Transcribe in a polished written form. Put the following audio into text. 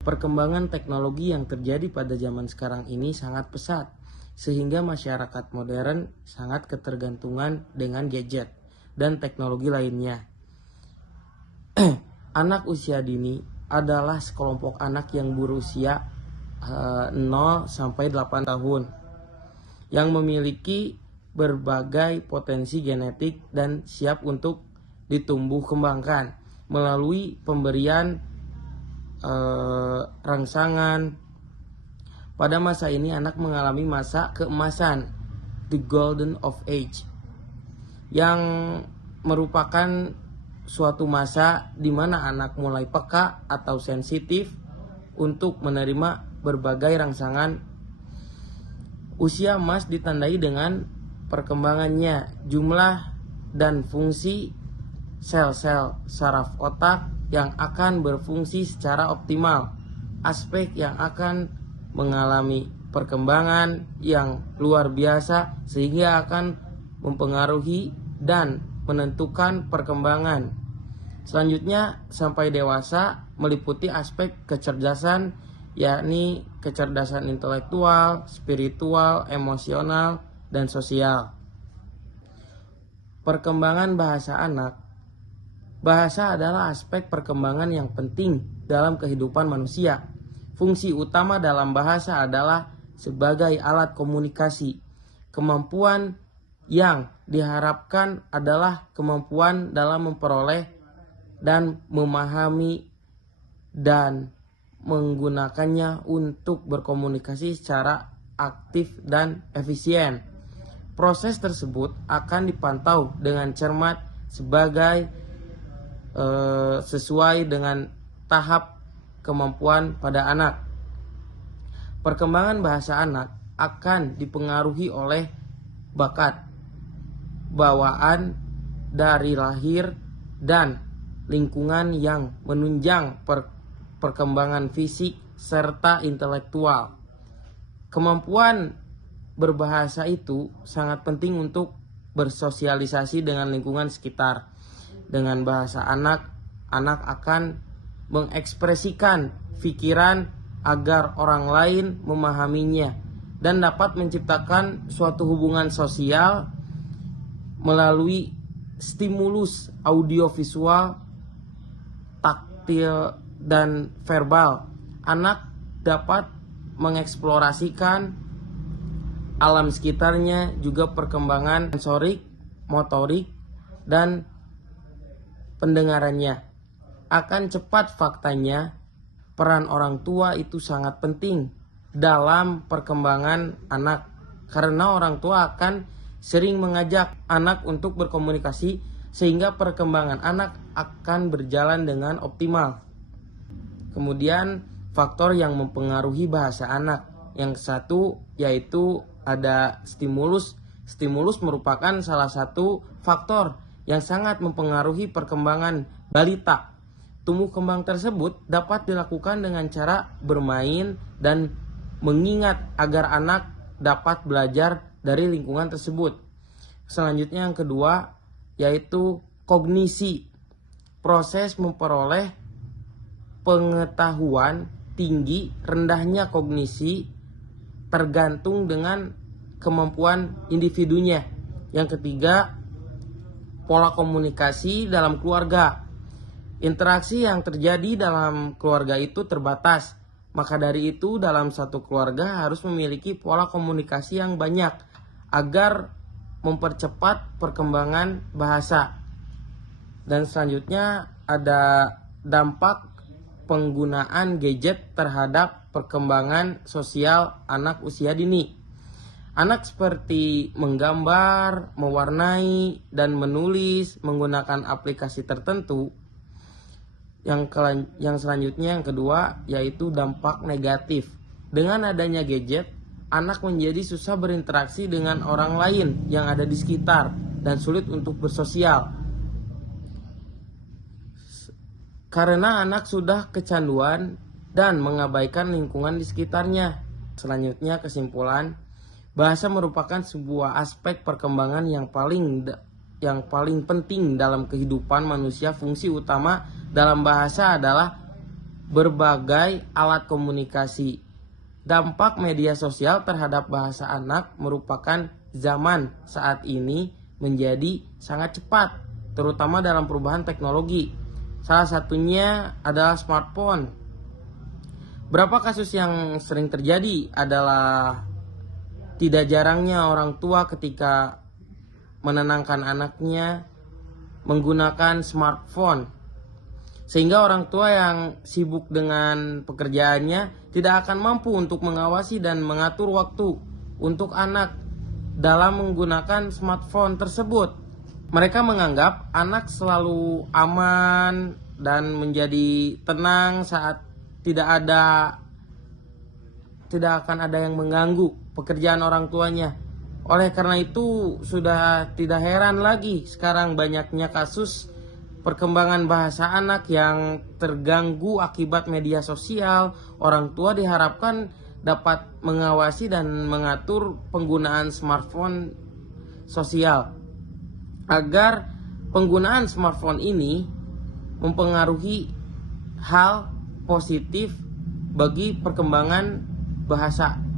Perkembangan teknologi yang terjadi pada zaman sekarang ini sangat pesat, sehingga masyarakat modern sangat ketergantungan dengan gadget dan teknologi lainnya. Anak usia dini adalah sekelompok anak yang berusia 0 sampai 8 tahun yang memiliki berbagai potensi genetik dan siap untuk ditumbuh kembangkan melalui pemberian rangsangan. Pada masa ini anak mengalami masa keemasan, the golden of age, yang merupakan suatu masa di mana anak mulai peka atau sensitif untuk menerima berbagai rangsangan. Usia emas ditandai dengan perkembangannya jumlah dan fungsi sel-sel saraf otak yang akan berfungsi secara optimal, aspek yang akan mengalami perkembangan yang luar biasa sehingga akan mempengaruhi dan menentukan perkembangan. Selanjutnya sampai dewasa meliputi aspek kecerdasan, yakni kecerdasan intelektual, spiritual, emosional, dan sosial. Perkembangan bahasa anak. Bahasa adalah aspek perkembangan yang penting dalam kehidupan manusia. Fungsi utama dalam bahasa adalah sebagai alat komunikasi. Kemampuan yang diharapkan adalah kemampuan dalam memperoleh dan memahami dan menggunakannya untuk berkomunikasi secara aktif dan efisien. Proses tersebut akan dipantau dengan cermat sesuai dengan tahap kemampuan pada anak. Perkembangan bahasa anak akan dipengaruhi oleh bakat, bawaan dari lahir, dan lingkungan yang menunjang perkembangan fisik serta intelektual. Kemampuan berbahasa itu sangat penting untuk bersosialisasi dengan lingkungan sekitar. Dengan bahasa anak akan mengekspresikan pikiran agar orang lain memahaminya dan dapat menciptakan suatu hubungan sosial melalui stimulus audiovisual, taktil, dan verbal. Anak dapat mengeksplorasikan alam sekitarnya, juga perkembangan sensorik, motorik, dan pendengarannya. Akan cepat faktanya, peran orang tua itu sangat penting dalam perkembangan anak, karena orang tua akan sering mengajak anak untuk berkomunikasi sehingga perkembangan anak akan berjalan dengan optimal. Kemudian faktor yang mempengaruhi bahasa anak. Yang satu yaitu ada stimulus. Stimulus merupakan salah satu faktor yang sangat mempengaruhi perkembangan balita. Tumbuh kembang tersebut dapat dilakukan dengan cara bermain dan mengingat agar anak dapat belajar dari lingkungan tersebut. Selanjutnya yang kedua yaitu kognisi. Proses memperoleh pengetahuan tinggi rendahnya kognisi tergantung dengan kemampuan individunya. Yang ketiga, pola komunikasi dalam keluarga. Interaksi yang terjadi dalam keluarga itu terbatas. Maka dari itu dalam satu keluarga harus memiliki pola komunikasi yang banyak agar mempercepat perkembangan bahasa. Dan selanjutnya ada dampak penggunaan gadget terhadap perkembangan sosial anak usia dini. Anak seperti menggambar, mewarnai, dan menulis menggunakan aplikasi tertentu. Yang selanjutnya yang kedua yaitu dampak negatif. Dengan adanya gadget, anak menjadi susah berinteraksi dengan orang lain yang ada di sekitar dan sulit untuk bersosial. Karena anak sudah kecanduan dan mengabaikan lingkungan di sekitarnya. Selanjutnya kesimpulan, bahasa merupakan sebuah aspek perkembangan yang paling penting dalam kehidupan manusia. Fungsi utama dalam bahasa adalah berbagai alat komunikasi. Dampak media sosial terhadap bahasa anak merupakan zaman saat ini menjadi sangat cepat, terutama dalam perubahan teknologi. Salah satunya adalah smartphone. Berapa kasus yang sering terjadi adalah tidak jarangnya orang tua ketika menenangkan anaknya menggunakan smartphone, sehingga orang tua yang sibuk dengan pekerjaannya tidak akan mampu untuk mengawasi dan mengatur waktu untuk anak dalam menggunakan smartphone tersebut. Mereka menganggap anak selalu aman dan menjadi tenang saat tidak akan ada yang mengganggu pekerjaan orang tuanya. Oleh karena itu sudah tidak heran lagi sekarang banyaknya kasus perkembangan bahasa anak yang terganggu akibat media sosial. Orang tua diharapkan dapat mengawasi dan mengatur penggunaan smartphone sosial agar penggunaan smartphone ini mempengaruhi hal positif bagi perkembangan bahasa